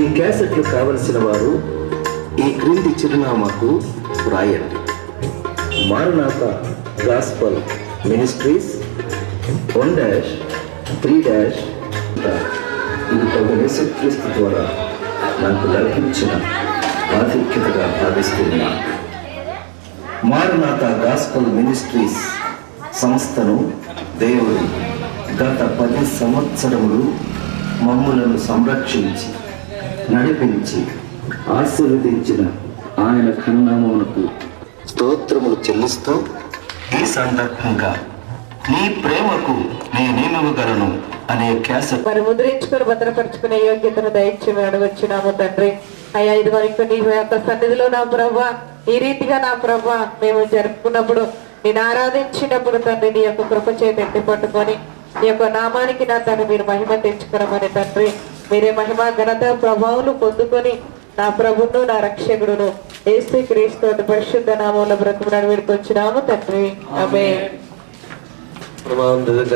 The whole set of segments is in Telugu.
ఈ క్యాసెట్లు కావలసిన వారు ఈ క్రింది చిరునామాకు రాయండి. మారనాథ గాస్పల్ మినిస్ట్రీస్ 1-3- ఇది ప్రభు యేసుక్రీస్తు ద్వారా నాకు లభించిన ఆధిక్యతగా భావిస్తున్నా. మారనాథ గాస్పల్ మినిస్ట్రీస్ సంస్థను దేవుడు గత 10 సంవత్సరములు మమ్ములను సంరక్షించి నడిపించి ఆశీర్వదించిన ఆయన కన్నామమునకు స్తోత్రములు చెల్లిస్తూ ఈ సందర్భంగా నీ ప్రేమకు నేనేమివ్వగలను అనే క్యాసెట్ మరి ముద్రించుకొని భద్రపరుచుకునే యోగ్యతను దయచేసి అడగొచ్చున్నాము తండ్రి. అయ్యా, ఇది వరకు నీ యొక్క సన్నిధిలో నా ప్రభా ఈ రీతిగా నా ప్రభా మేము జరుపుకున్నప్పుడు, నేను ఆరాధించినప్పుడు తండ్రి నీ యొక్క కృప చేతి ఎత్తి పట్టుకొని నీ యొక్క నామానికి నా తండ్రి మీరు మహిమ తెచ్చుకున్నామని తండ్రి, మీరే మహిమ ఘనత ప్రభావాలు పొందుకొని నా ప్రభును నా రక్షకుడును యేసుక్రీస్తు పరిశుద్ధ నామంలో బ్రతుకుని వేడుకొచ్చినాము తండ్రి. ఆమేన్.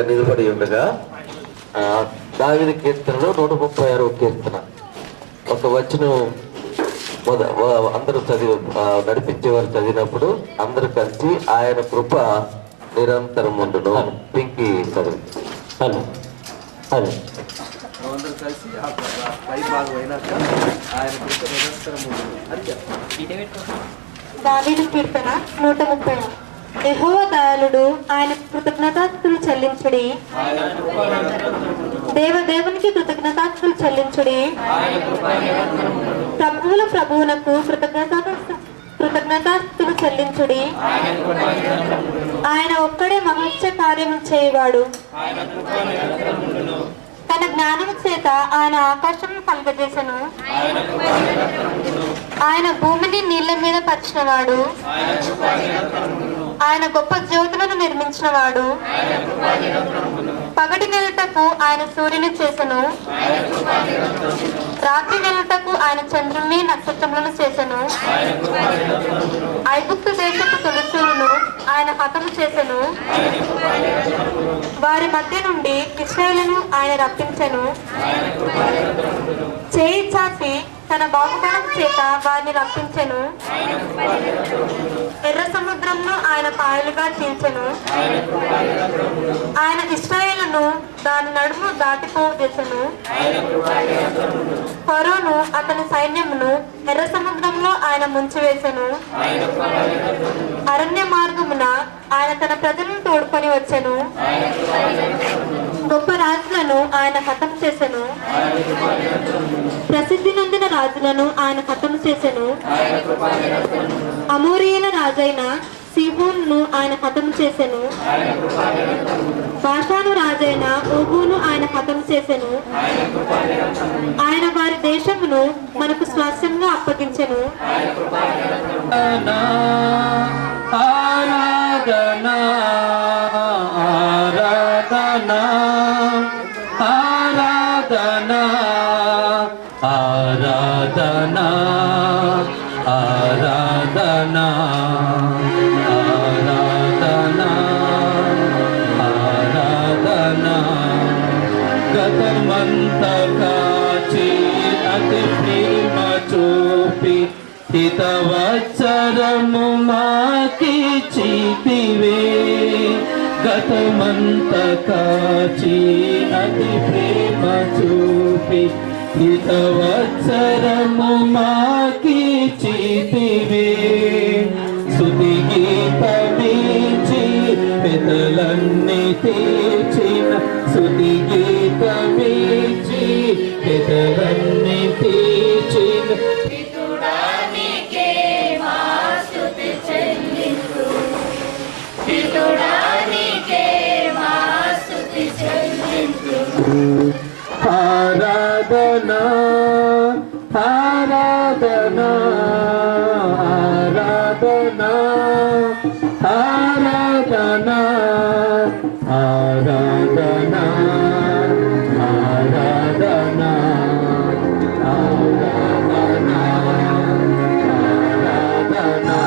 నిలబడి ఉండగా దావీదు కీర్తనలో 136వ కీర్తన ఒక వచనం అందరూ నడిపించేవారు చదివినప్పుడు అందరూ కలిసి ఆయన కృప నిరంతరం ఉండును. పింకి చదివి అందరూ కలిసి పై భాగం అయినాక ఆయన కృప నిరంతరం ఉండును అని చెప్తారు. దావీదు కీర్తన 130. యెహోవా దయాళుడు, ఆయన కృతజ్ఞతాస్తులు చెల్లించుడి. దేవదేవునికి కృతజ్ఞతాస్తులు చెల్లించుడి. ప్రభువుల ప్రభువులకు కృతజ్ఞతాస్తులు చెల్లించుడి. ఆయన ఒక్కడే మహోచ్చ కార్యము చేయవాడు. తన జ్ఞానము చేత ఆయన ఆకాశం కలుగజేసెను. ఆయన భూమిని నీళ్ల మీద పరిచినవాడు. ఆయన గొప్ప జ్యోతులను నిర్మించినవాడు. పగటి నెలటకు ఆయన సూర్యుని చేసెను. రాత్రి నెలటకు ఆయన చంద్రుని నక్షత్రములను చేసెను. ఐగుప్తు దేశపు తొలిచూలును ఆయన హతము చేసెను. వారి మధ్య నుండి ఇశ్రాయేలును ఆయన రప్పించెను. చేయి చాచి తన బాహుబలం చేత వారిని రప్పించెను. ఎర్ర సముద్రంను ఆయన పాయలుగా చీల్చెను. ఆయన ఇశ్రాయేలును దాని నడుము దాటిపోజేసెను. ఫరోను అతని సైన్యమును ఎర్ర సముద్రంలో ఆయన ముంచివేసెను. అరణ్య మార్గమున ఆయన తన ప్రజలను తోడుకొని వచ్చెను. గొప్ప రాజులను ఆయన హతం చేసెను. ప్రసిద్ధి నొందిన రాజులను ఆయన హతం చేసెను. అమోరీయుల రాజైన సీహోనును ఆయన హతం చేసెను. బాషాను రాజైన ఓగును ఆయన హతం చేసెను. ఆయన వారి దేశమును మనకు స్వాస్థ్యంగా అప్పగించెను. ఆరాధనా ఆరాధనా ఆరాధనా ఆరాధనా ఆరాధనా ఆరాధనా ఆరాధనా గతమంతా కాచి అతి ప్రేమ చూపి హితవత్సరము మాకిచ్చితివే. గతమంత కాచి అతి ప్రేమ చూపి హితవత్సరము మాకిచ్చితివే. స్తుతి గీతమిచ్చి పెదలన్నీ తీర్చిన స్తుతి గీతమిచ్చి పెదలన్నీ తీర్చిన ఆరాధనా ఆరాధనా ఆరాధనా ఆరాధనా ఆరాధనా ఆరాధనా ఆరాధనా ఆరాధనా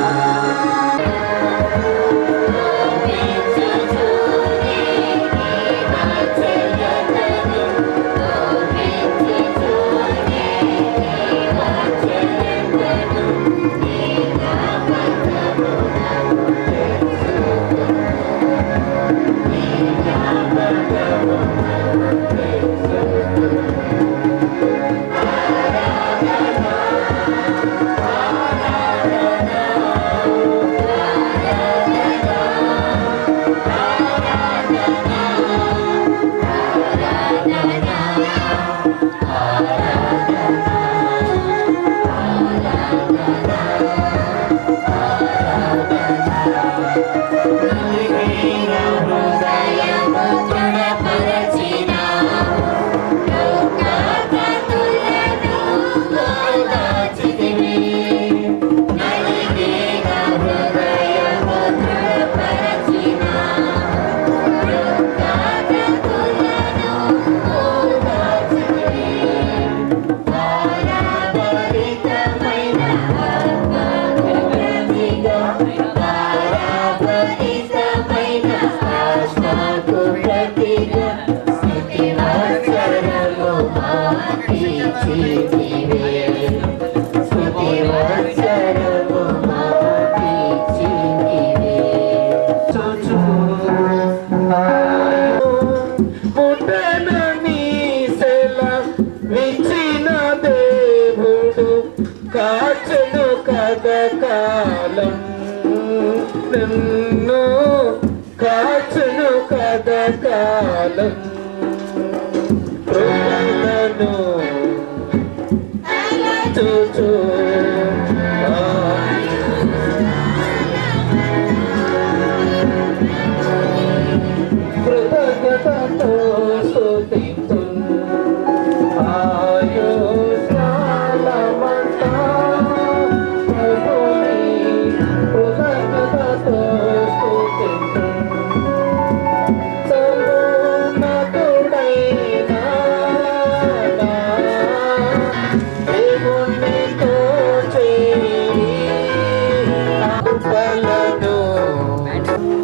కాచను కదకాలం నన్ను కాచను కదకాలం ప్రేమను చూచు కృతజ్ఞతతో స్తుతించు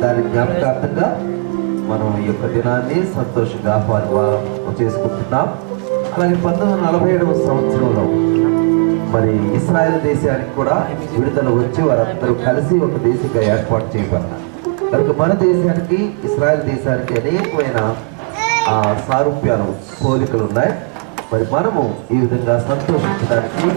దాని జ్ఞాపకార్థంగా మనం ఈ యొక్క దినాన్ని సంతోషంగా చేసుకుంటున్నాం. అలాగే 1947 సంవత్సరంలో మరి ఇస్రాయేల్ దేశానికి కూడా విడుదల వచ్చి వారందరూ కలిసి ఒక దేశంగా ఏర్పాటు చేయబడ్డారు. కనుక మన దేశానికి ఇస్రాయేల్ దేశానికి అనేకమైన సారూప్యాలు పోలికలు ఉన్నాయి. మరి మనము ఈ విధంగా సంతోషించడానికి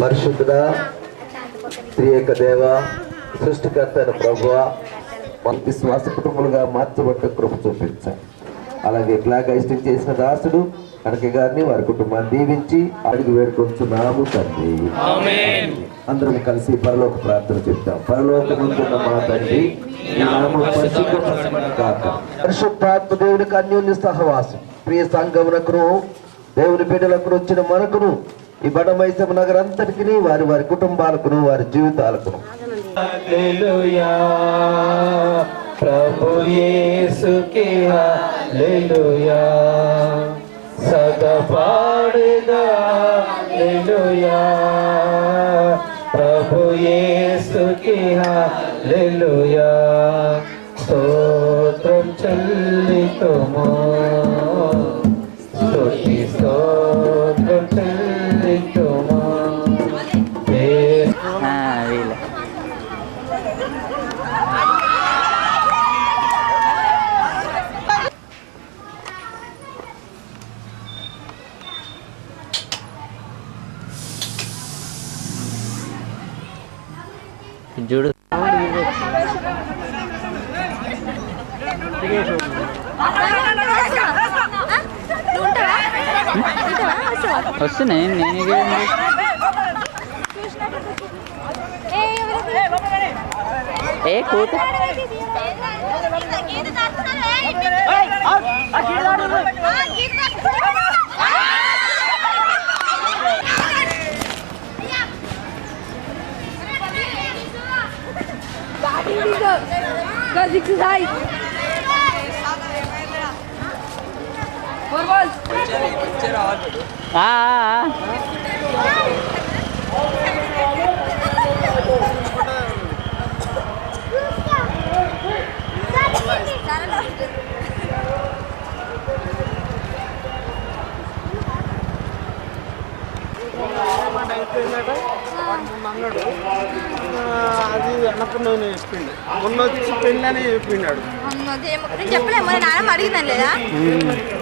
పరిశుద్ధుడా, త్రియేక దేవ, సృష్టికర్త అయిన ప్రభువా, మన విశ్వాస కుటుంబాలుగా మార్చబడ్డ కృప చూపించాలి. అలాగే ఫ్లాగ్ హైస్టింగ్ చేసిన దాసుడు కనక గారిని వారి కుటుంబాన్ని దీవించి అడిగి వేడుకొంచున్నాము తండ్రి. అందరం కలిసి పరలోక ప్రార్థన చెప్తాం. పరలోకమందున్న మా తండ్రి, నీ నామం పరిశుద్ధపరచబడును గాక. పరిశుద్ధాత్మ దేవునికి అన్యోన్య సహవాసం ప్రియ సంఘమునకును దేవుని బిడ్డలకు వచ్చిన మనకును ఈ బడమైసమ నగరంతటికి వారి వారి కుటుంబాలకును వారి జీవితాలకును హల్లెలూయా ప్రభు యేసుకి హల్లెలూయా సదా పాడేదా హల్లెలూయా ప్రభు యేసుకి హల్లెలూయా స్తోత్రం చెల్లితుము స్తుతి స్తోత్రం చెల్లితుము చూడు వస్తున్నాయి నేను ఏ కూతు అన్నాడు అది అన్నప్పుడు చెప్పిండు మొన్న వచ్చి పెళ్ళి అని చెప్పిండాడు చెప్పలే మరి నాన్న అడిగిందని లేదా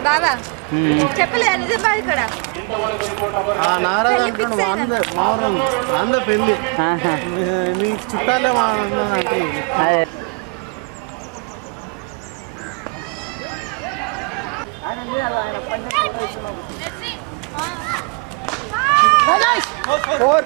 బాబా చెప్పలేదు నిజం ఇక్కడ నారాజు అంటున్నాడు మావరం ఆంధ్ర పెళ్ళి నీకు చుట్టాలే మా అంటే ఫోర్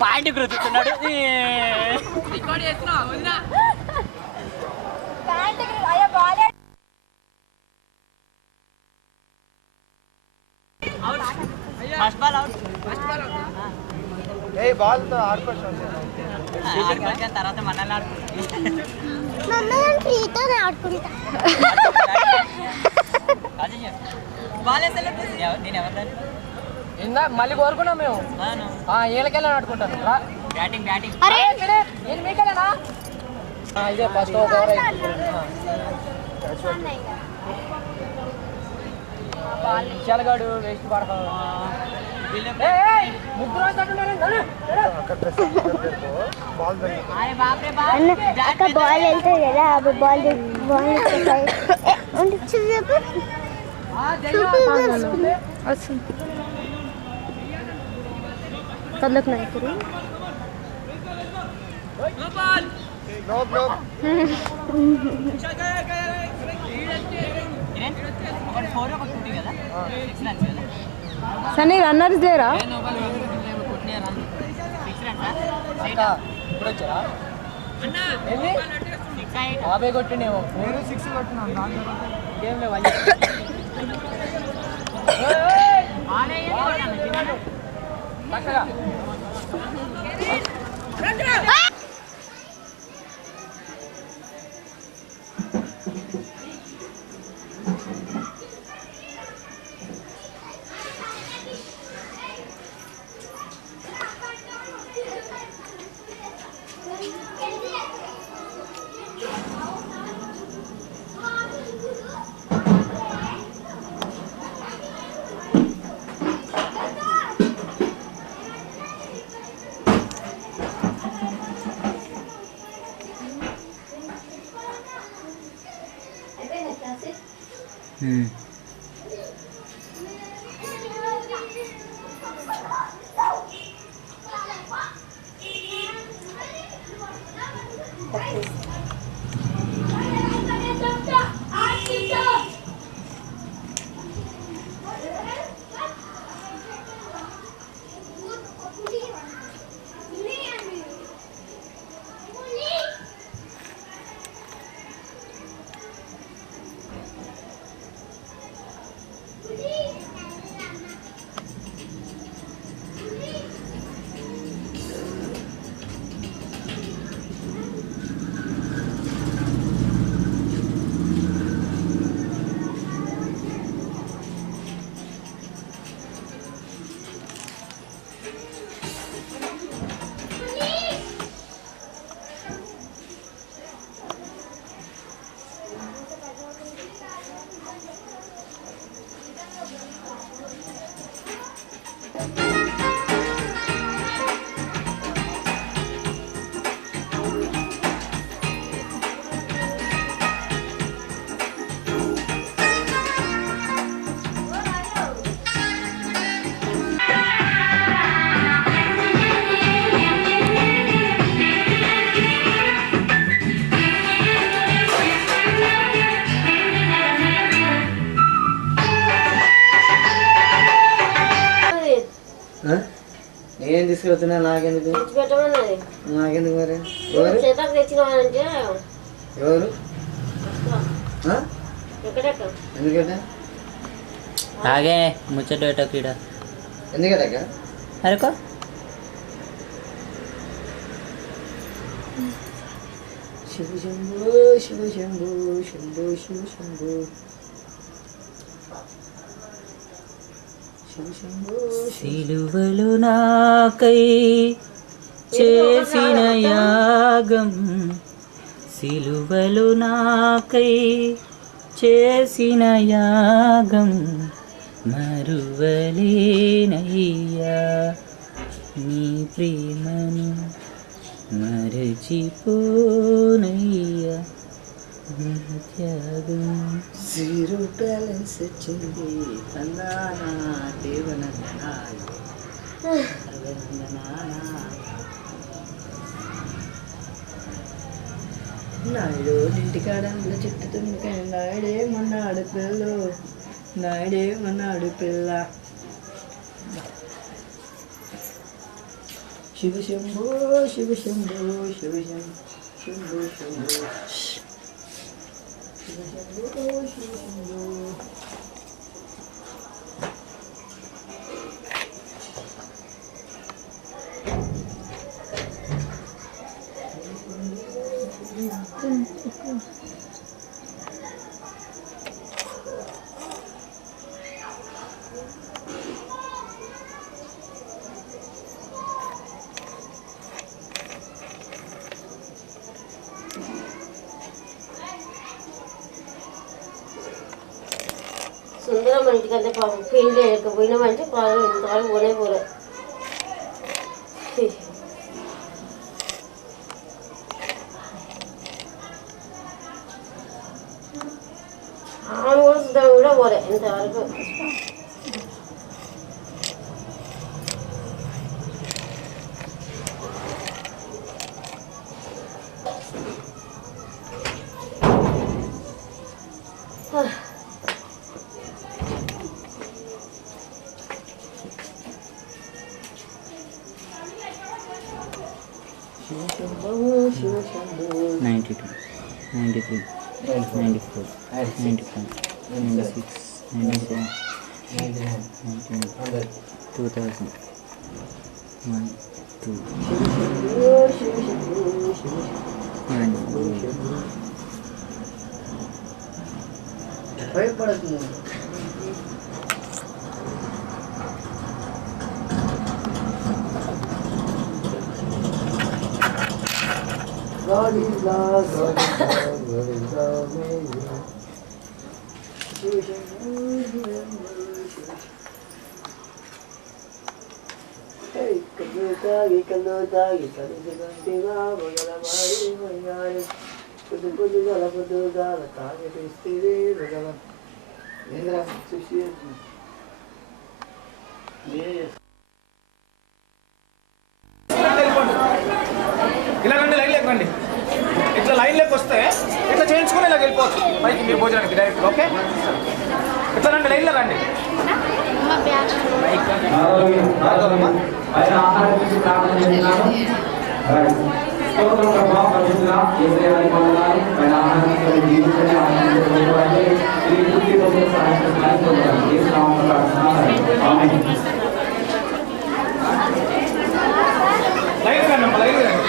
పాయింట్ గుర్తున్నాడు బాల్ తో ఆడుకోవచ్చు తర్వాత మనల్ని ఆడుకుంటా ఇందా మళ్ళీ కోరుకున్నాం మేము ఏళ్ళకెళ్ళి ఆడుకుంటాను బ్యాటింగ్ బ్యాటింగ్ నేను మీకెళ్ళనా ఇదే ఫస్ట్ ఓవర్ విశాలగాడు వేస్ట్ పడతాడు ముగ్గురు అక్క బాల్ వెళ్తుంది కదా అప్పుడు బాల్ వస్తుంది కళ్ళకు నాయకుడు సన్నీ రన్నర్స్ లేరా ఇప్పుడు వచ్చారా యాభై కొట్టిండేమో నేను 6 కొట్టినా ఏం లేవు తీసుకెళ్తున్నా నాకెందుకు తెచ్చిపెట్టమన్నది. నాకెందుకు మరి ఎవరు చేతకు తెచ్చినామంటే ఎవరు ఆ? ఎక్కడెక్క ఎందుకంటే ఆగే ముచ్చట పెట్టకీడ ఎందుకటక్క అరేకో శివ శంభో శివ శంభో శంభో శివ శంభో శివ శంభో సిలువలు నాకై చేసిన యాగం సిలువలు నాకై చేసిన యాగం మరువలేనయ్యా నీ ప్రేమను మరచిపోనయ్యా నీ త్యాగం జీరో బ్యాలెన్స్ వచ్చింది తందానా దేవన నాయుడు ఇంటికాడ చెట్టు తుమ్మికాయ నాయుడే మన్నాడు పిల్లు నాయుడే మన్నాడు పిల్ల శివ శంభో శివ శంభో శివ శంభో శంభో శంభో శివ శంభో శివ శంభో సుందరం మన ఇంటికంటే పాపం ఫీల్ చేయకపోయినామంటే పాలు ఇంతకాలం పోనే పోలే ఆమె కూడా సుందరం కూడా పోలే ఇంతవరకు శివ శంభో శివ శంభో 92, 93, 94, 95, 96, 97, 99, 2000, 1, 2, శివ శంభో శివ శంభో 1. భయపడకు God is love, God is love, God is love, Shiva Shambho, Shiva Shambho, Shiva Shambho. Hey, kallu dagi, kaludeva, magalabari, mayani, pudu gala, tagi distiri, magalam. Indra, sushi. Yes. ఇలాగండి లైన్ లేకండి ఇట్లా లైన్ లేక వస్తే ఇట్లా చేయించుకొని ఇలా వెళ్ళిపోవచ్చు పైకి మీరు భోజనానికి డైరెక్ట్ ఓకే ఇట్లా రండి లైన్లో రండి లైన్ రండి అమ్మ లైన్ రండి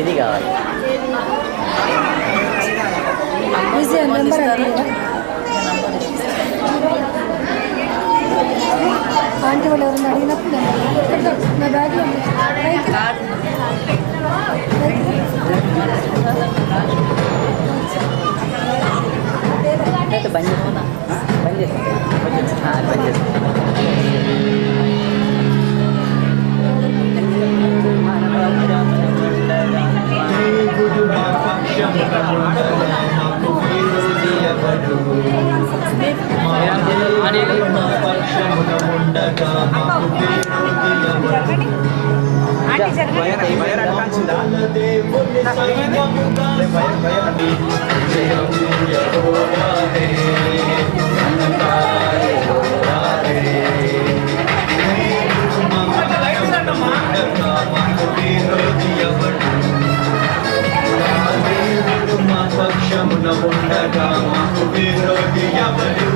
ఇది కావాలి ఆంటీ వాళ్ళు ఎవరైనా అడిగినప్పుడు నా బ్యాగ్లో బంద్ చేసుకున్నా బంద్ చేస్తా బంద్ చేస్తా Good ఉండగా మాకు విరోధి ఎవడు? దేవుని సైన్యముగా జయం యెహోవాదే, ఘనత యెహోవాదే. మాకు విరోధి ఎవడు? మా దేవుడు మా పక్షమున ఉండగా మాకు విరోధి ఎవడు?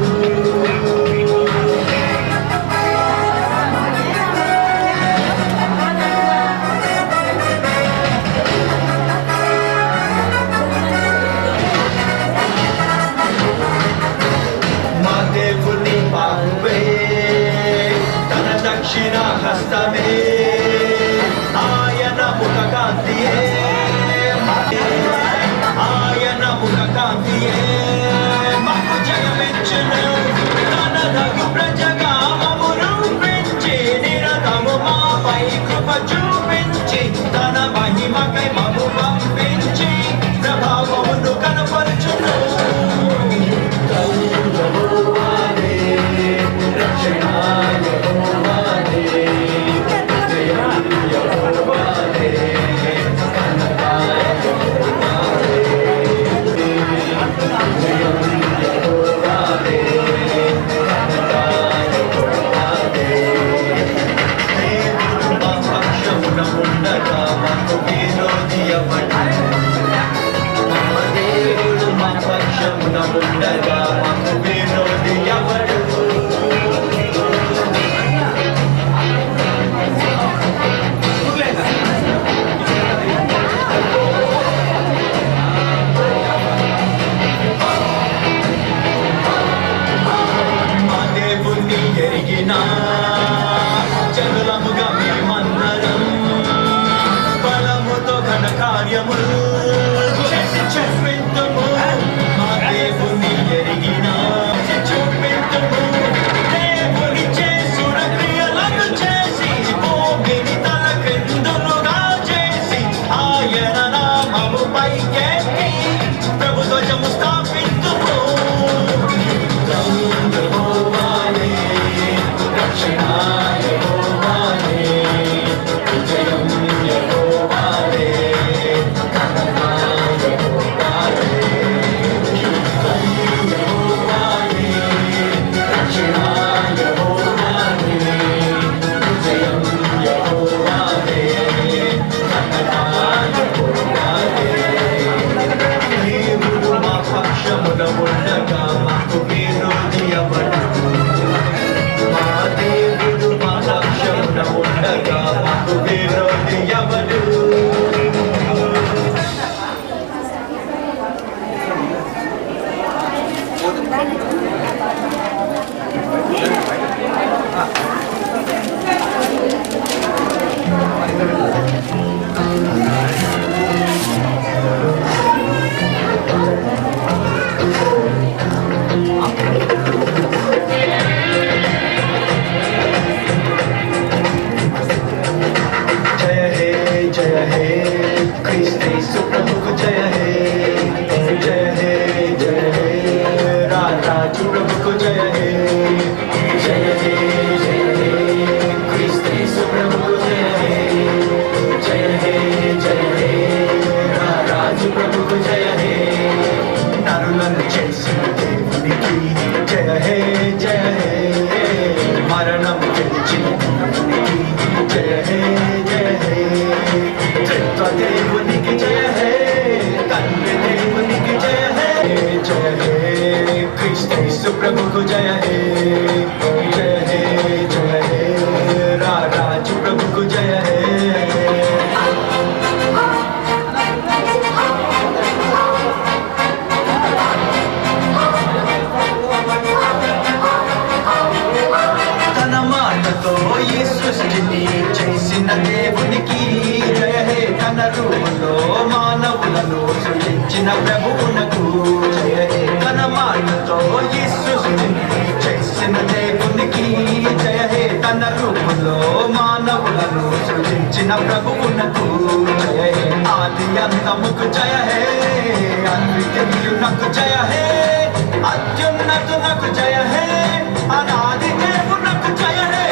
దక్షిణ హస్తమే ఆయన ముఖ కాంతియే, ఆయన ముఖ కాంతియే మాకు జయమిచ్చును. తన దగు ప్రజగా మమ్ము రూపించి నిరతము మాపై కృప చూపించి తన మహిమకై మమ్ము పంపించి ప్రభావమును కనపరచును. రక్షణ ఉండగా మాకు విరోధి ఎవడు? మా దేవుణ్ణి ఎరిగిన జనులముగా మేమందరం బలముతో ఘన కార్యములు చేసి చూపింతుము. మా దేవుని ఎరిగిన చూపింతుము. దేవుని చేసుడ క్రియలను చేసి భూమిని తల క్రిందులుగా చేసి ఆయన నామము పైకెత్తి ప్రభు ధ్వజము స్థాపింతుము. యెహోవానే, రక్షణ యెహోవానే, జయం యెహోవానే, ఘనత యెహోవానే. దేవుడు మా పక్షమున ఉండగా మాకు విరోధి ఎవడు? మా దేవుడు మా పక్షమున ఉండగా మాకు విరోధి ఎవడు? जय हे क्रिस्तु प्रभु जय हे, जय हे राजू प्रभु को जय हे, जय हे क्रिस्तु प्रभु को जय हे राजू प्रभु को जय हे. నరులను చేసిన దేవునికి జయ హే జయ హే, మరణము గెలిచిన దేవునికి జయ హే జయ హే, త్రిత్వ దేవునికి జయ హే, తండ్రి దేవునికి జయ హే, జయ హే క్రీస్తు ప్రభుకు జయ హే, జయ హే రాజు ప్రభుకు జయ హే. తన మాటతో ఈ సృష్టిని చేసిన దేవునికి జయ హే, తన రూపంలో మానవులను సృష్టించిన ప్రభువునకు జయ హే. తన మాటతో ఈ సృష్టిని చేసిన దేవునికి జయ హే, తన రూపంలో మానవులను సృష్టించిన ప్రభువునకు జయ హే. ఆది అంతముకు జయ హే, అద్వితీయునకు జయ హే, అత్యున్నతునకు జయ హే, అనాది దేవునకు జయ హే.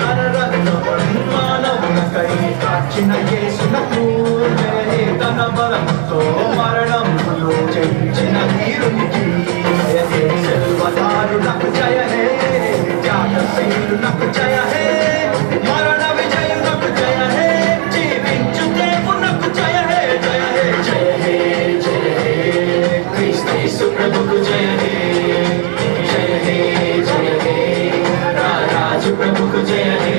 తన రక్తము మానవులకై కాచిన యేసునకు తన బలంతో మరణమును జయించిన వీరునికి సెల్వదారులకు జయ హే, త్యాగశీలునకు జయ హే, మరణ విజయునకు జయ హే, జీవించు దేవునకు జయ హే, జయ హే, జయ హే, జయ హే, క్రీస్తు ప్రభుకు జయ హే, జయ హే, జయ హే, రాజు ప్రభుకు జయ హే.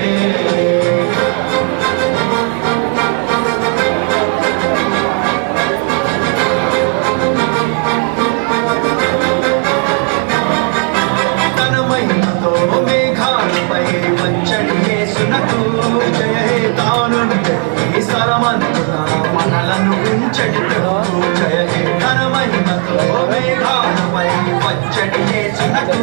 తన మహిమతో మేఘాలపై వచ్చడి యేసునకు జయ హే, తానుండి స్థలమందున మనలను ఉంచడి ప్రభు జయ హే. తన మహిమతో మేఘాలపై వచ్చడి యేసునకు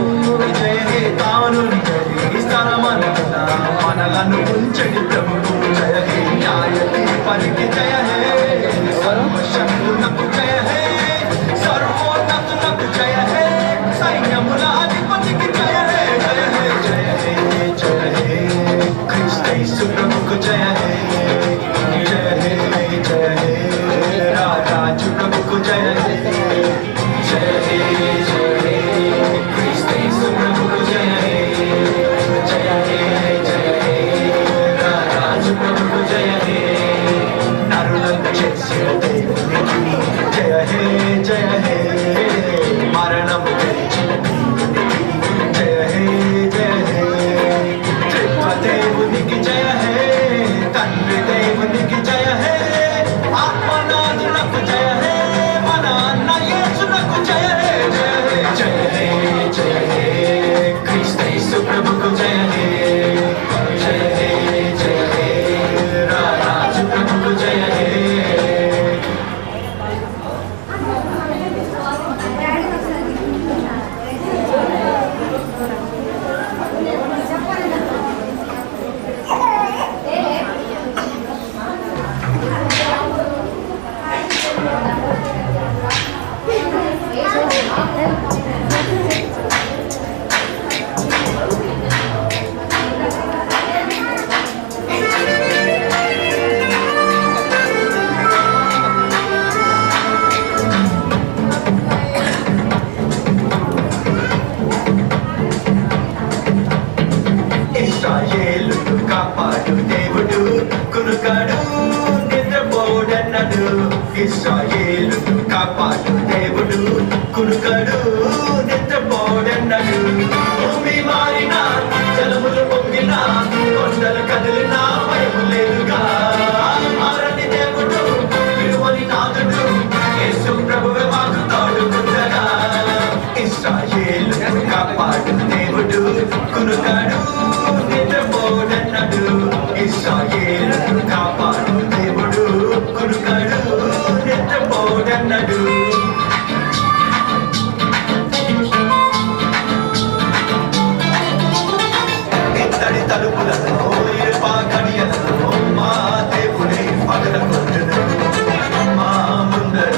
జయ హే, తానుండి స్థలమందున మనలను ఉంచడి ప్రభు జయ హే. న్యాయ తీర్పరికి జయ హే, సర్వశక్తునకు జయ హే, సర్వోన్నతునకు జయ హే, సైన్యముల అధిపతికి జయ హే, జయ హే, జయ హే, జయ హే, క్రీస్తు ప్రభుకు జయ హే, జయ హే, జయ హే, రాజు ప్రభుకు జయ హే, జయ హే, జయ హే, క్రీస్తు ప్రభుకు జయ హే, జయ హే, జయ హే, రాజు ప్రభుకు జయ హే, నరులను చేసిన దేవునికి జయ హే, జయ హే, మరణము గెలిచిన దేవునికి జయ హే, జయ హే, త్రిత్వ దేవునికి జయ హే, తండ్రి దేవునికి జయ హే, ఆత్మనాథునకు జయ హే, మన అన్న యేసునకు జయ హే, జయ హే, జయ హే, జయ హే, క్రీస్తు ప్రభుకు జయ హే, జయ హే, జయ హే, రాజు ప్రభుకు జయ హే. ఇశ్రాయేలును కాపాడు దేవుడు కునుకాడు నిద్రపోడన్నడు. ఇశ్రాయేలును కాపాడు దేవుడు కునుకాడు నిద్రపోడన్నడు. భూమి మారిన జలములు పొంగిన కొండలు కదిలిన భయము లేదుగా. మారని దేవుడు విలువని నాదుడు యేసు ప్రభువే మాకు తోడుకుండగా. ఇశ్రాయేలును కాపాడు దేవుడు కునుకాడు నిద్రపోడన్నడు. ఇశ్రాయేలును కాపాడు దేవుడు కునుకాడు నిద్రపోడన్నడు. ఇత్తడి తలుపులను ఇనుప గడియలను మా దేవుడే పగలగొట్టును. మా ముందర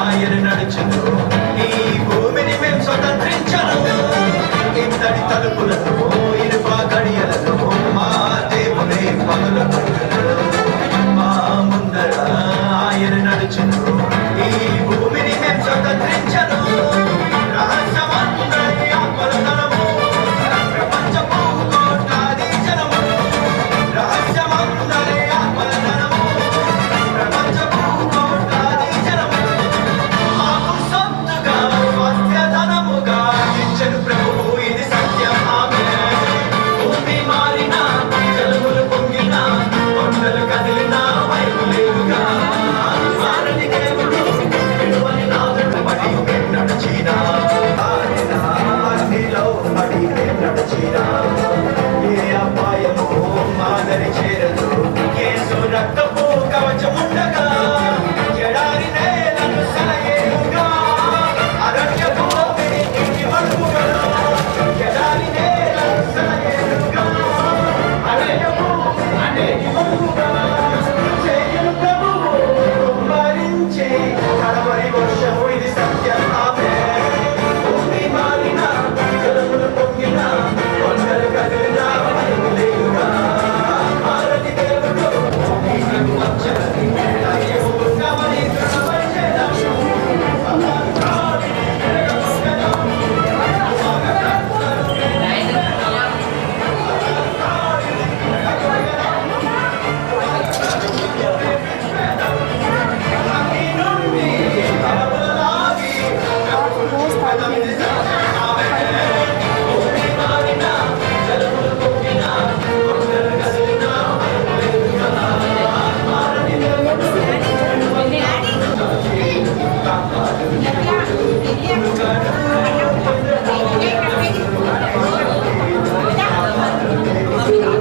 ఆయన నడుచును, ఈ భూమిని మేము స్వతంత్రించను. ఇత్తడి తలుపులను ఇనుప గడియలను మా దేవుడే పగలగొట్టును. మా ముందర ఆయన నడుచును, ఈ భూమిని మేము స్వతంత్రించను. రహస్యమందరి ఆత్మల తరము, ప్రపంచపు కోట్లాది జనము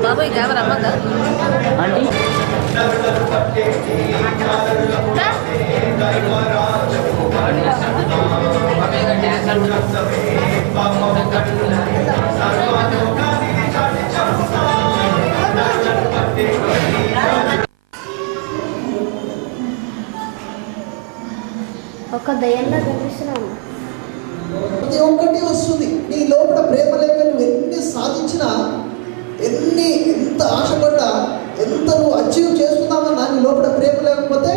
బాబాయ్ కెమెరా అమ్మక ఆంటీ ఒక దయ్యంగా కనిపిస్తున్నాను. ప్రతి ఒక్కటి వస్తుంది. నీ లోపల ప్రేమ లేక నువ్వు ఎన్ని సాధించినా, ఎంత ఆశపడ్డా, ఎంత నువ్వు అచీవ్ చేసుకుందామన్నా నీ లోపల ప్రేమ లేకపోతే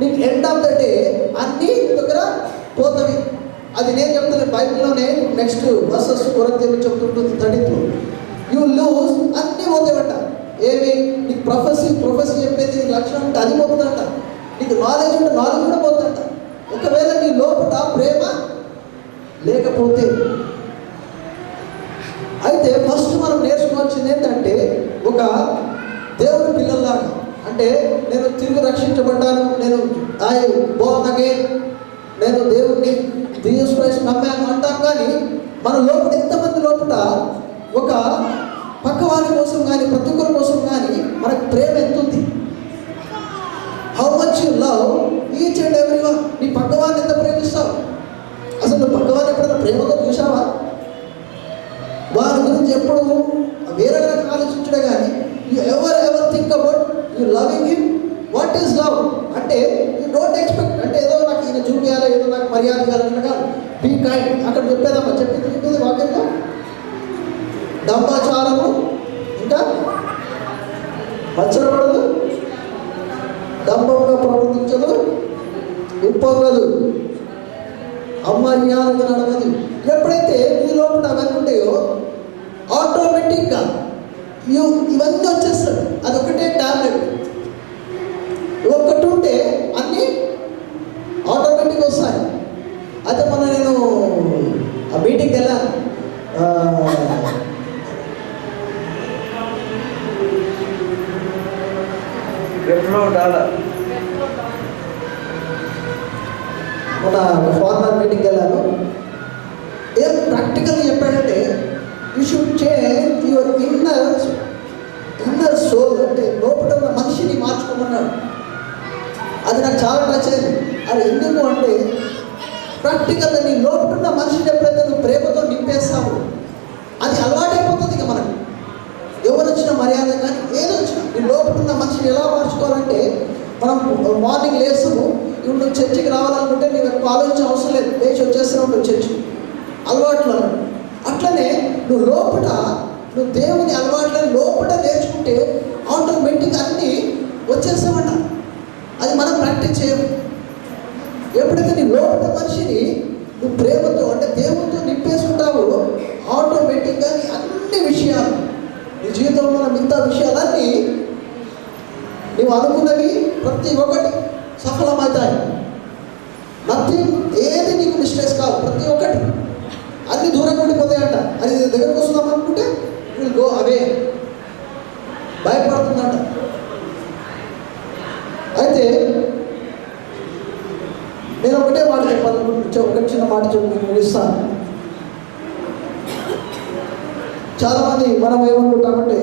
నీకు ఎండ్ ఆఫ్ ద డే అన్నీ నీ దగ్గర పోతవి. అది నేను చెప్తాను బైబిల్లోనే నెక్స్ట్ వర్సెస్ కొరింథీయులకు చెప్తుంటుంది 32. యూ లూజ్ అన్నీ పోతాయట. ఏమి నీకు ప్రొఫెసీ చెప్పేది నీకు లక్షణం ఉంటే అది పోతుందంట. నీకు నాలెడ్జ్ ఉంటే నాలెడ్జ్ కూడా పోతుందంట. ఒకవేళ నీ లోపల ప్రేమ లేకపోతే అయితే ఫస్ట్ మనం నేర్చుకోవాల్సింది ఏంటంటే ఒక దేవుని పిల్లల్లాగా, అంటే నేను తిరిగి రక్షించబడ్డాను, నేను బోర్న్ అగైన్, నేను దేవుడిని జీసస్ క్రైస్ట్ నమ్మాను అంటాం. కానీ మన లోపల ఎంతమంది లోపల ఒక పక్కవారి కోసం కానీ ప్రతి ఒక్కరి కోసం కానీ మనకు ప్రేమ ఎంత ఉంది? How much you love each and every one. నీ పక్కవారిని ఎంత ప్రేమిస్తావు? అసలు నువ్వు పక్కవారిని ఎప్పుడైనా ప్రేమతో చూసావా? వారి గురించి ఎప్పుడు వేరే రకంగా ఆలోచించడే కానీ you ever think about you loving him. What is love అంటే యూ డోంట్ ఎక్స్పెక్ట్, అంటే ఏదో నాకు ఈయన చూపించాలి, ఏదో నాకు మర్యాద ఇవ్వాలన్న కాదు. Be kind. అక్కడ చెప్పేదమ్మా చెప్పింది వాక్యంలో డంబాచారము, ఇంకా మచ్చరపడదు, డంబంగా ప్రవర్తించదు, ఉప్పొంగదు, అమర్యాదగా నడవదు. ఎప్పుడైతే మీ లోపల అవన్నీ ఉంటాయో ఆటోమేటిక్గా ఇవన్నీ వచ్చేస్తాడు. అదొకటే టాబ్లెట్. ఒక్కటి ఉంటే అన్నీ ఆటోమేటిక్గా వస్తాయి. అయితే నేను ఆ మీటింగ్కి వెళ్ళాను. మన ఫార్మర్ మీటింగ్కి వెళ్ళాను. ఏం ప్రాక్టికల్గా చెప్పాడంటే you should change your inner soul, అంటే లోపల ఉన్న మనిషిని మార్చుకోమన్నాడు. అది నాకు చాలా టచ్ అయింది. అది ఎందుకు అంటే ప్రాక్టికల్గా నీ లోపల ఉన్న మనిషిని ఎప్పుడైతే నువ్వు ప్రేమతో నింపేస్తావు అది అలవాటైపోతుంది. ఇక మనకు ఎవరు వచ్చిన మర్యాద కానీ ఏదో వచ్చినా నీ లోపల ఉన్న మనిషిని ఎలా మార్చుకోవాలంటే, మనం మార్నింగ్ లేస్తాము, ఇప్పుడు నువ్వు చర్చికి రావాలనుకుంటే నీకు ఎక్కువ ఆలోచించే అవసరం లేదు, లేచి వచ్చేస్తున్నావు నువ్వు చర్చికి అలవాట్లు. అట్లనే నువ్వు దేవుని అలవాట్లను లోపల నేర్చుకుంటే ఆటోమేటిక్గా అన్నీ వచ్చేస్తామన్న. అది మనం ప్రాక్టీస్ చేయము. ఎప్పుడైతే నీ లోపల మనిషిని నువ్వు ప్రేమతో అంటే దేవునితో నింపేసుకుంటావో ఆటోమేటిక్గా నీ అన్ని విషయాలు, నీ జీవితంలో ఉన్న మిగతా విషయాలన్నీ నువ్వు అనుకున్నవి ప్రతి ఒక్కటి సఫలమవుతాయి. నథింగ్, ఏది నీకు మిస్టేక్స్ కావు. ప్రతి ఒక్కటి అన్ని దూరంగా ఉండిపోతాయంట. అది దగ్గరకు వస్తున్నాం అనుకుంటే విల్ గో అవే, భయపడుతుందంట. అయితే నేను ఒకటే మాట చెప్పాలనుకుంటే, ఒక చిన్న మాట చెప్పి నేను ఇస్తాను. చాలామంది మనం ఏమనుకుంటామంటే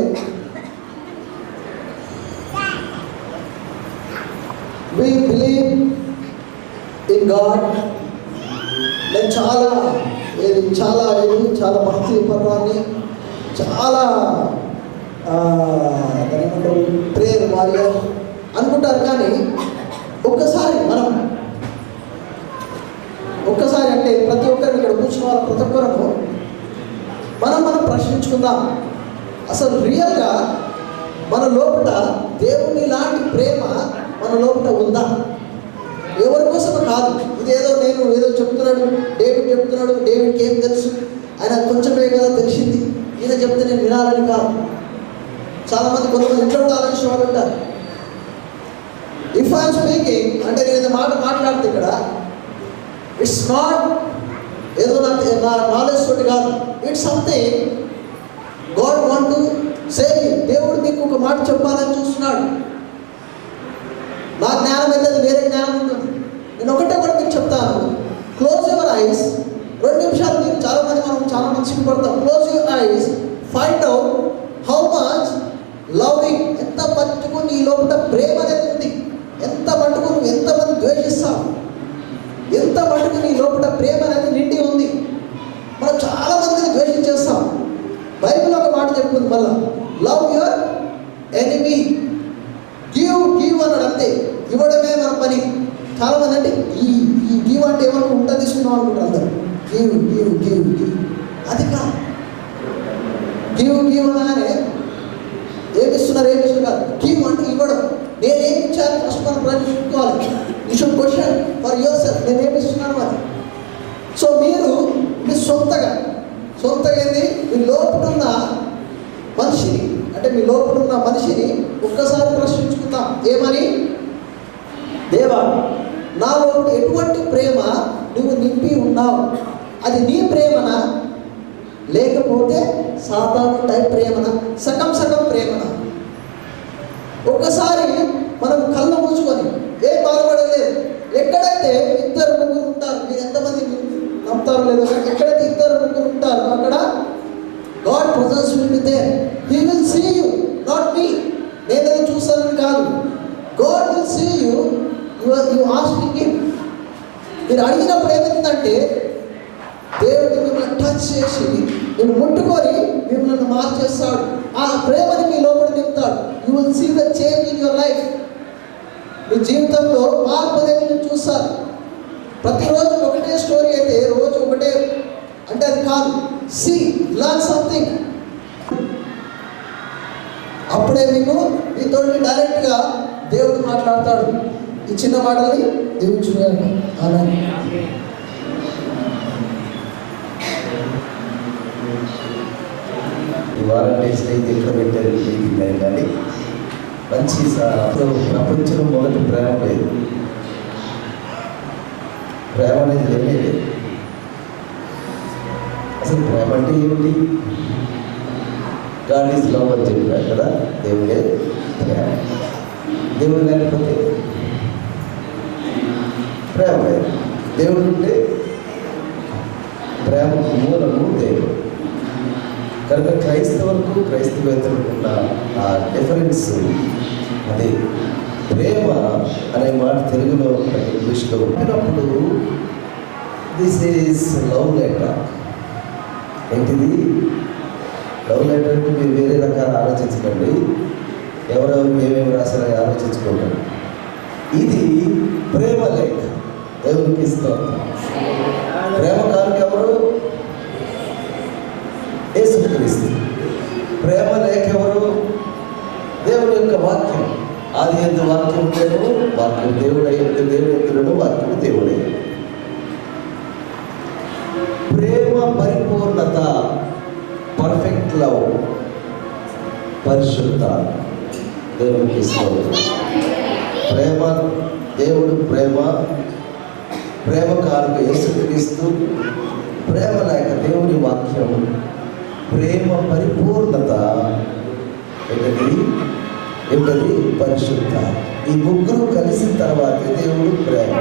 we believe in God. నేను చాలా భక్తి పర్వాన్ని, చాలా ప్రేయర్ వారియర్ అనుకుంటారు. కానీ ఒక్కసారి అంటే ప్రతి ఒక్కరు ఇక్కడ కూర్చున్న వాళ్ళు ప్రతి ఒక్కరము మనం ప్రశ్నించుకుందాం, అసలు రియల్గా మన లోపల దేవుని లాంటి ప్రేమ మన లోపల ఉందా? ఎవరి కోసం కాదు. ఇదేదో నేను ఏదో చెప్తున్నాడు, డేవిడ్కి ఏం తెలుసు, ఆయన కొంచెమే కదా తెలిసింది, ఈయన చెప్తే నేను వినాలని కాదు. చాలామంది కొంతమంది ఇంట్లో కూడా ఆలోచించిన వాళ్ళు ఉంటారు. ఇఫ్ ఐఎమ్ స్పీకింగ్ అంటే నేను మాట్లాడితే ఇక్కడ ఇట్స్ నాట్ ఏదో నా నాలెడ్జ్ తోటి కాదు, it's something God want to say. దేవుడు మీకు ఒక మాట చెప్పాలని చూస్తున్నాడు. నా జ్ఞానం అయితే అది వేరే జ్ఞానం ఉంటుంది. నేను ఒకటే మీకు చెప్తాను, క్లోజ్ యువర్ ఐస్. 2 నిమిషాలు మీరు చాలా మంది సిగ్గుపడతాం. Close your eyes, find out how much love your enemy. Give అన్నాడు అంతే. ఇవ్వడమే మన పని. చాలా మంది అంటే ఈ గివ్ అంటే ఏమన్నా ఉంటా తీసుకున్నాం అనుకుంటారు అందరు. గివ్ అది కాదు. గివ్ అనగానే ఏమిస్తున్నారు కాదు. గివ్ అంటే ఇవ్వడం. నేనేమి ఇచ్చాను ఫస్ట్ మనం ప్రశ్నించుకోవాలి. You should question for yourself, నేనేమి ఇస్తున్నాను అని. సో మీరు మీ సొంతగా ఏంది మీ లోపల మనిషిని, అంటే మీ లోపల ఉన్న మనిషిని ఒక్కసారి ప్రశ్నించుకుందాం. ఏమని? దేవా, నాలో ఎటువంటి ప్రేమ నువ్వు నింపి ఉన్నావు? అది నీ ప్రేమనా, లేకపోతే సాధారణ టైప్ ప్రేమనా, సగం ప్రేమనా? ఒక్కసారి మనం కళ్ళు మూసుకొని ఏం బాధపడలేదు. ఎక్కడైతే 2-3 ఉంటారు, మీరు ఎంతమంది నమ్ముతారు లేదో, ఎక్కడైతే 2-3 ఉంటారు అక్కడ god presence will be there. He will see you, not me. నేనేదో చూస్తానని కాదు. God will see you. You asking him. మీరు అడిగినప్పుడు ఏమవుతుందంటే దేవుడు మిమ్మల్ని టచ్ చేసి నేను ముట్టుకొని మిమ్మల్ని మార్చేస్తాడు. ఆ ప్రేమని మీ లోపల నింపుతాడు. You will see the change in your life. మీ జీవితంలో మార్పు అనేది మీరు చూస్తారు. ప్రతిరోజు ఒకటే స్టోరీ అయితే రోజు ఒకటే అంటే అది కాదు. See, learn something. అప్పుడే మీకు మీతో డైరెక్ట్గా దేవుడు మాట్లాడతాడు. ఈ చిన్న మాటల్ని దేవుడు చూడాలి. అలాగే ఈ వాలంటీర్స్ ఎక్కడ పెట్టారు మీటింగ్ కానీ మంచి ప్రపంచంలో మొదటి ప్రేమ లేదు. ప్రేమ అనేది లేనే లేదు. అసలు ప్రేమ అంటే ఏమిటి? గాడ్ ఈజ్ లవ్ అని చెప్పారు కదా. దేవుడే ప్రేమ. దేవుడు లేకపోతే ప్రేమ లేదు. దేవుడు ఉంటే ప్రేమకు మూలము దేవుడు. కనుక క్రైస్తవేతరులకు ఉన్న ఆ డిఫరెన్స్ అది. ప్రేమ అనే మాట తెలుగులో ఇంగ్లీష్లో ఉన్నప్పుడు దిస్ ఈజ్ లవ్ లెటర్. ఏంటిది? లవ్ లెటర్ అంటే మీరు వేరే రకాలు ఆలోచించకండి. ఎవరెవరు ఏమేమి రాశారని ఆలోచించుకోండి. ఇది ప్రేమ లేఖ. దేవునికి ఇస్తాం. ప్రేమ కానుక ఎవరు? యేసుక్రీస్తు. ప్రేమ లేఖ ఎవరు? దేవుని యొక్క వాక్యం. ఆది యందు వాక్యం ఉండేను, వాక్యం దేవుడై దేవుడు ఎత్తులను, వాక్యం దేవుడై. ప్రేమ పరిపూర్ణత, పర్ఫెక్ట్ లవ్, పరిశుద్ధ. దేవునికి ఇస్తాం. ప్రేమ దేవుడు, ప్రేమ కానుక యేసుక్రీస్తు, ప్రేమ లేక దేవుని వాక్యం, ప్రేమ పరిపూర్ణత ఏంటది? పరిశుద్ధ. ఈ ముగ్గురు కలిసిన తర్వాత దేవుడు ప్రేమ.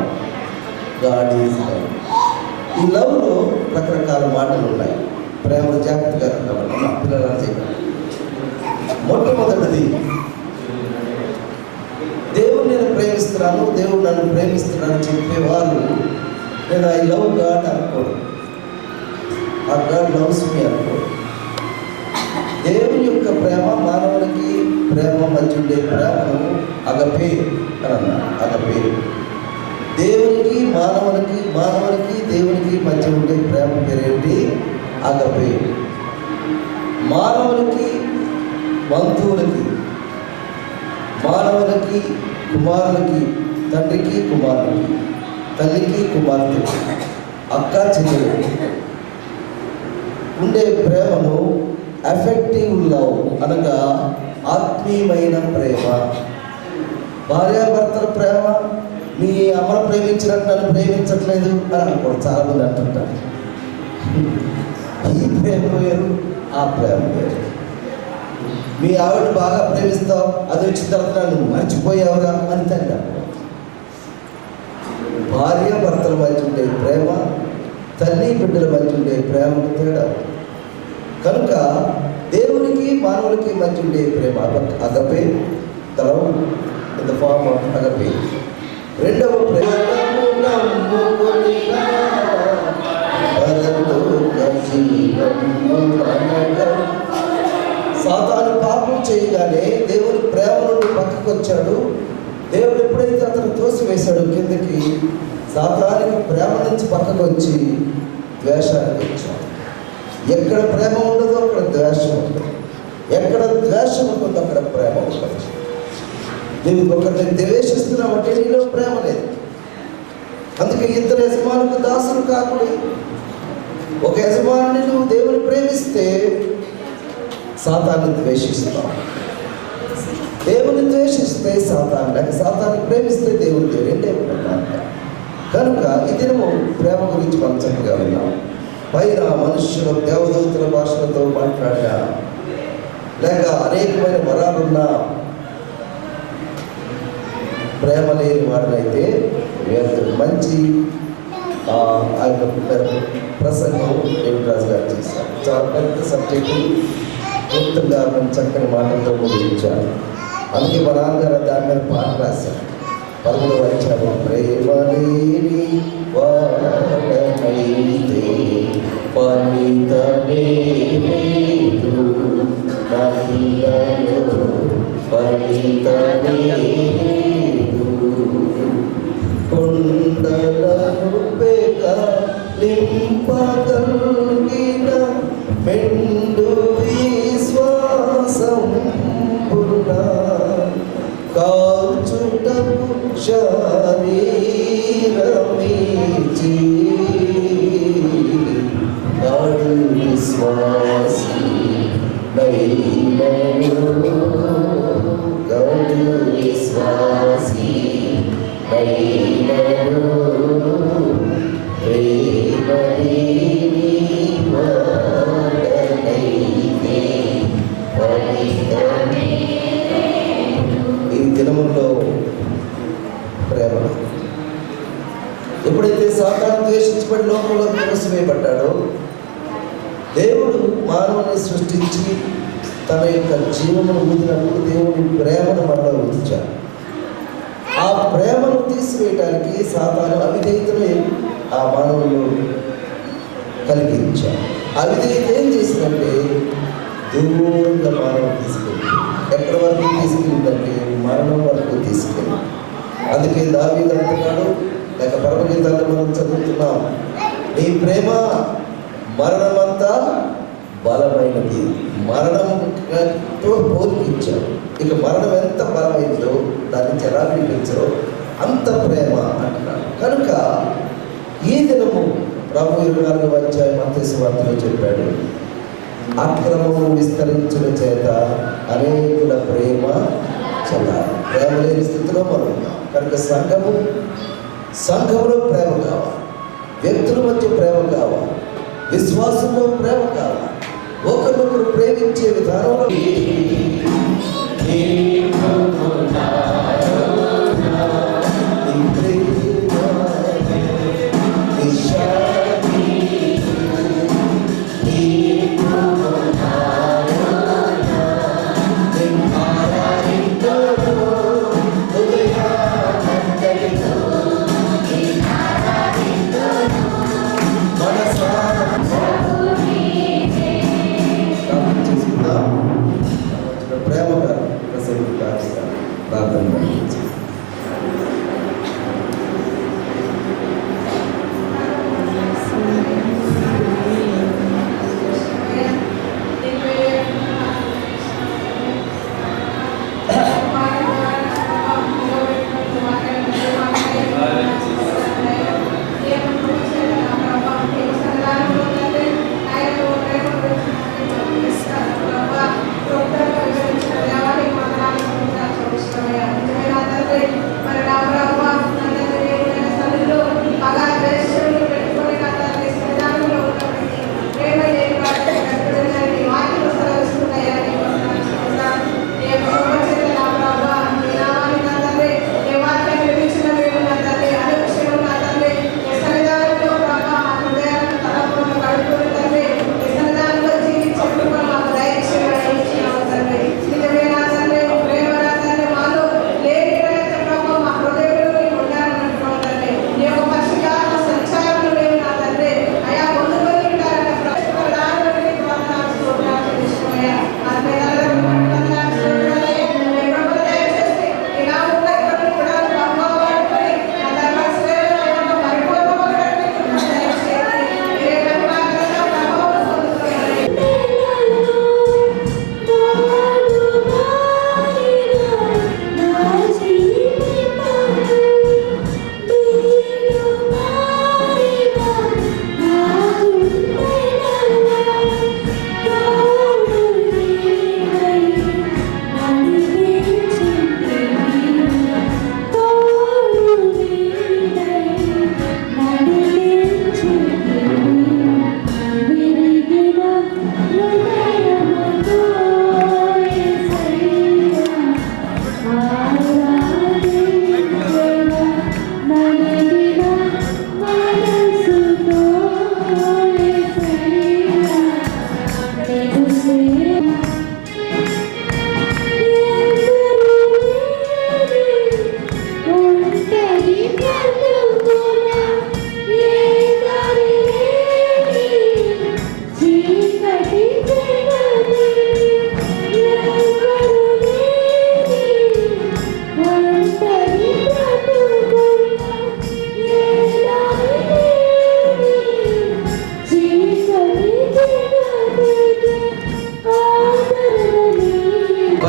God is love. ఈ లవ్లో రకరకాల మాటలు ఉన్నాయి. ప్రేమను జాగ్రత్తగా మా పిల్లలు చేయాలి. మొట్టమొదటిది, దేవుడు నేను ప్రేమిస్తున్నాను, దేవుడు నన్ను ప్రేమిస్తున్నాను చెప్పేవారు నేను ఐ లవ్ గాడ్ అనుకోడు. ఆ గాడ్ లవ్స్ మీ అనుకోడు. దేవుని యొక్క ప్రేమ, మానవునికి ప్రేమ మధ్య ఉండే ప్రేమను అగపే అని అన్నారు. అగపే. దేవునికి మానవునికి దేవునికి మధ్య ఉండే ప్రేమ పేరేంటి? అగపే. మానవునికి బంధువులకి, మానవులకి కుమారులకి, తండ్రికి కుమారులకి, తల్లికి కుమార్తెకి, అక్క చెల్లెలకి ఉండే ప్రేమను అఫెక్టివ్ లవ్ అనగా ఆత్మీయమైన ప్రేమ. భార్యాభర్తల ప్రేమ, మీ అమ్మను ప్రేమించినట్టు నన్ను ప్రేమించట్లేదు అని అనుకోండి. చాలామంది అంటుంటారు. ఈ ప్రేమ వేరు, ఆ ప్రేమ వేరు. మీ ఆవిడని బాగా ప్రేమిస్తావు, అది వచ్చిన తర్వాత నన్ను మర్చిపోయావుగా అని తండ్రి. భార్యాభర్తల మధ్య ఉండే ప్రేమ, తల్లి బిడ్డల మధ్య ఉండే ప్రేమ తేడా. కనుక దేవునికి మానవులకి మధ్య ఉండే ప్రేమ అగపే, తలం ఇన్ ద ఫార్మ్ ఆఫ్ అగపే. రెండవ ప్రేమ సాతాను పాపం చేయగానే దేవుని ప్రేమ నుండి పక్కకు వచ్చాడు. దేవుడు ఎప్పుడైతే అతను తోసివేశాడు కిందకి, సాతానికి ప్రేమ నుంచి పక్కకు వచ్చి ద్వేషానికి వచ్చాడు. ఎక్కడ ప్రేమ ఉండదో అక్కడ ద్వేషం ఉంటుంది, ఎక్కడ ద్వేషం ఉంటుందో అక్కడ ప్రేమ ఉంటుంది. నువ్వు ఒకరిని ద్వేషిస్తున్నావు అంటే నీలో ప్రేమ లేదు. అందుకే ఇద్దరు యజమానులకు దాసులు కాకూడదు. ఒక యజమానుని నువ్వు దేవుని ప్రేమిస్తే సాతాన్ని ద్వేషిస్తావు, దేవుని ద్వేషిస్తే సాతాన్ని, లేక సాతాన్ని ప్రేమిస్తే దేవుని రెండే ఉంటారు. కనుక ఈ దినము ప్రేమ గురించి మనం చక్కగా విన్నాం. పైన మనుష్యుల దేవదూతల భాషలతో మాట్లాడినా, లేక అనేకమైన వరాలున్నా ప్రేమ లేని వాడినైతే మంచి ఆ యొక్క ప్రసంగం దేవరాజు గారు చేశారు. చాలా పెద్ద సబ్జెక్టు పూర్తిగా చక్కని మాటలతో ముగించారు. అందుకే మా నాన్నగారు దాని మీద పాట రాశారు. 10వ అధ్యాయం, ప్రేమ లేని వాడనైతే ఫలితమే లేదు, ఫలితమే లేదు. కొండలను నింపగలిగిన మెండు విశ్వాసం కాల్చుటకు శరీరమిచ్చి నాడు విశ్వాసి నైనను, గడు విశ్వాసి నైనను. ఈ దినముల్లో ప్రేమ ఎప్పుడైతే సాతాను ద్వేషించబడి లోకంలో త్రోసివేయబడ్డాడో, దేవుడు మానవుని సృష్టించి తన యొక్క జీవమును ఊదినప్పుడు దేవుని ప్రేమను మనలో ఉంచాడు. ఆ ప్రేమను తీసివేయడానికి సాతాను అవిధేయతను ఆ మానవులు కలిగించాడు. అవిధేయత ఏం చేసిందంటే దూరంగా మానవులు తీసుకెళ్ళి, ఎక్కడి వరకు తీసుకెళ్ళిందంటే మరణం వరకు తీసుకెళ్ళి. అందుకే దావీదు అంటున్నాడు, లేక పరమగీతాన్ని మనం చదువుతున్నాం, నీ ప్రేమ మరణమంతా బలమైనది. మరణంతో పోల్పించాడు. ఇక మరణం ఎంత బలమైందో దాన్ని ఎలా వినిపించరో అంత ప్రేమ అంటున్నాడు. కనుక ఈ దినము ప్రభు 24వ అధ్యాయం మత్తయి సువార్తలో చెప్పాడు, అక్రమము విస్తరించిన చేత అనేకుల ప్రేమ చల్లారి. ప్రేమ లేని స్థితిలో మనం ఉన్నాం. కనుక సంఘంలో ప్రేమ కావాలి, వ్యక్తుల మధ్య ప్రేమ కావాలి, విశ్వాసంలో ప్రేమ కావాలి, ఒకరినొకరు ప్రేమించే విధానంలో ప్రేమగా ప్రార్థన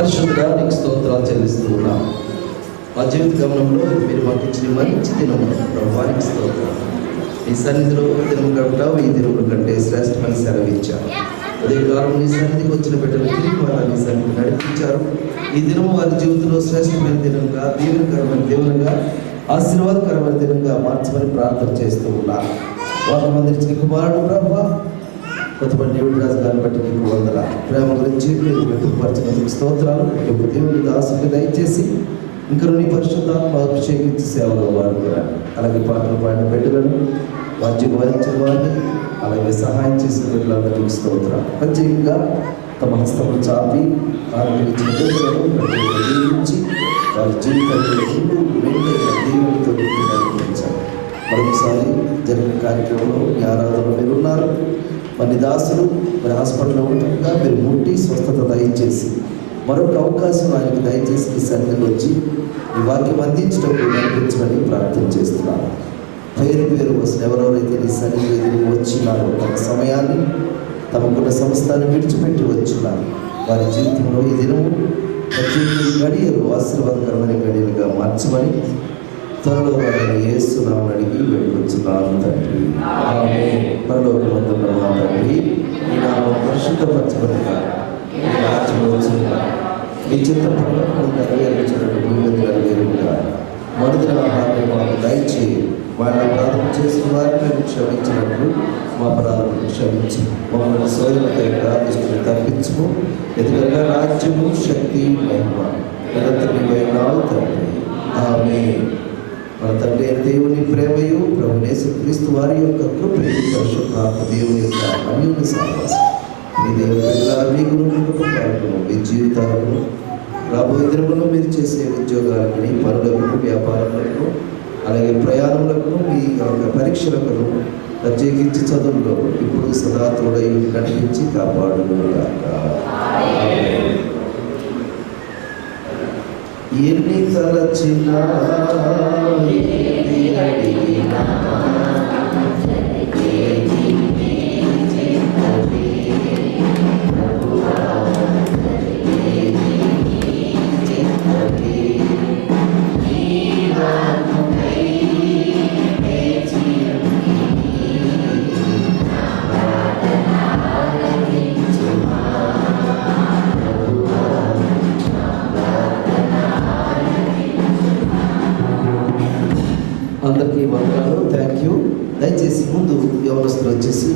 పరిశుద్ధుడా నీకు స్తోత్రాలు చెల్లిస్తూ ఉన్నాం. మా జీవిత గమనంలో మీరు మాకు ఇచ్చిన మంచి దినము ప్రభువానికి స్తోత్రాలు. నీ సన్నిధిలో ఒక దినం గడపటావు ఈ దినముల కంటే శ్రేష్టమని సెలవిచ్చారు. ఉదయకాలం నీ సన్నిధికి వచ్చిన బిడ్డలు తిరిగి వారు నీ సన్నిధికి నడిపించారు. ఈ దినం వారి జీవితంలో శ్రేష్టమైన దినంగా, దీవెనకరమైన దినంగా, ఆశీర్వాదకరమైన దినంగా మార్చమని ప్రార్థన చేస్తూ ఉన్నారు. వారి మందిరించిన కుమారుడు ప్రభువా కొత్తపల్లి దేవుడి రాజు గారిని బట్టి నీకు వందల ప్రేమ గురించి మీరు వ్యక్తపరిచినందుకు స్తోత్రాలు. ఇప్పుడు దేవుడి దాసుకి దయచేసి ఇంకా నీ పరిశుద్ధాత్మ అభిషేకించి సేవలో వాడుకున్నారు. అలాగే పాటలు పాడిన బిడ్డలను వాద్యం వాయించిన వారిని అలాగే సహాయం చేసిన బిడ్డలందరికీ స్తోత్రాలు. ప్రత్యేకంగా తమ హస్తములు చాపి ఆరోగ్యించిన బిడ్డలను జీవించి వారి జీవితంలో మెండైన దేవునితో నడిపించారు. మరొకసారి జరిగిన కార్యక్రమంలో ఈ ఆరాధనలో మీరు ఉన్నారు. మరి దాసులు మరి హాస్పిటల్లో ఉండగా మీరు ముట్టి స్వస్థత దయచేసి మరొక అవకాశం ఆయనకి దయచేసి ఈ సన్నిధిలో వచ్చి ఈ వాక్యం అందించడానికి నడిపించమని ప్రార్థన చేస్తున్నాను. పేరు పేరు వస్తున్న ఎవరెవరైతే నీ సన్నిధికి వచ్చినారో తమ సమయాన్ని తమకున్న సంస్థను విడిచిపెట్టి వచ్చినారు వారి జీవితంలో ఈ దినము ప్రతి గడియలు ఆశీర్వాదకరమైన గడియలుగా మార్చమని త్వరలో వారిని యేసునామమున అడిగి వేడుకొంచున్నాను తండ్రి. ఆమేన్. పరలోకమందున్న మా తండ్రి, నీ నామము పరిశుద్ధపరచబడుగా, నీ రాజ్యము వచ్చుగా, నీ చిత్తం పరలోకమందు నెరవేర్చున్నట్టు భూమి మీద నెరవేరుగా. మొదటి ఆహారం మాకు దయచేయి. వాళ్ళ అపరాధం చేసిన వారిని మేము క్షమించినట్లు మా అపరాధములను క్షమించు. మమ్మల్ని సోదరులపై ప్రార్థిస్తున్న తప్పించుము. ఎందుకంటే రాజ్యము, శక్తి, మహిమ నిరంతరమైనావు తండ్రి. ఆమేన్. మన తండ్రి అయిన దేవుని ప్రేమయు ప్రభువైన యేసుక్రీస్తు వారి యొక్క కృపయు పరిశుద్ధాత్మ దేవుని యొక్క అన్యోన్య సహవాసం మీ దేవుని బిడ్డలారా మీకును మీ కుటుంబాలకు మీ జీవితాలను రాబోయే దినములో మీరు చేసే ఉద్యోగాలకు పనులకు వ్యాపారాలకు అలాగే ప్రయాణములకు మీ యొక్క పరీక్షలకు ప్రత్యేకించి చదువులో ఇప్పుడు సదా తోడై నడిపించి కాపాడునుగాక. ఎన్ని తలచినా అందరికీ వందనాలు. Thank you. దయచేసి ముందు యవనస్తులు వచ్చేసి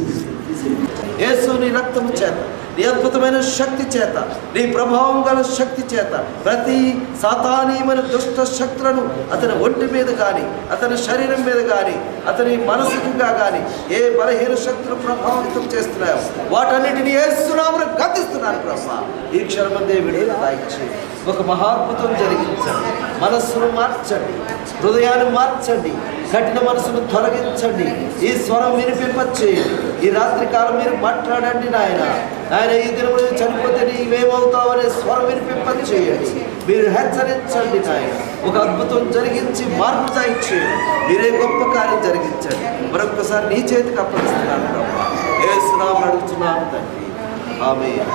యేసు నీ రక్తము చేత, నీ అద్భుతమైన శక్తి చేత, నీ ప్రభావం గల శక్తి చేత ప్రతి సాతానీయమైన దుష్ట శక్తులను అతని ఒంటి మీద కానీ, అతని శరీరం మీద కానీ, అతని మనసుగా కానీ ఏ బలహీన శక్తులు ప్రభావితం చేస్తున్నాయో వాటన్నిటిని యేసు నామమున గద్దిస్తున్నాను ప్రభా. ఈ క్షణమందే విడుదల దయచేయండి. ఒక మహాద్భుతం జరిగించండి. మనస్సును మార్చండి, హృదయాన్ని మార్చండి, కఠిన మనసును తొలగించండి. ఈ స్వరం వినిపింపచేయండి. ఈ రాత్రి కాలం మీరు మాట్లాడండి నాయన. ఆయన ఈ దినములు చనిపోతే నీవేమవుతావు అనే స్వరం వినిపింపచేయండి. మీరు హెచ్చరించండి నాయన. ఒక అద్భుతం జరిగించి మార్పు దయచేయండి. మీరే గొప్ప కార్యం జరిగించండి. మరొకసారి నీ చేతికి అప్పగిస్తున్నాను ప్రభా. యేసు నామమున అడుగుతున్నాను తండ్రి. ఆమేన్.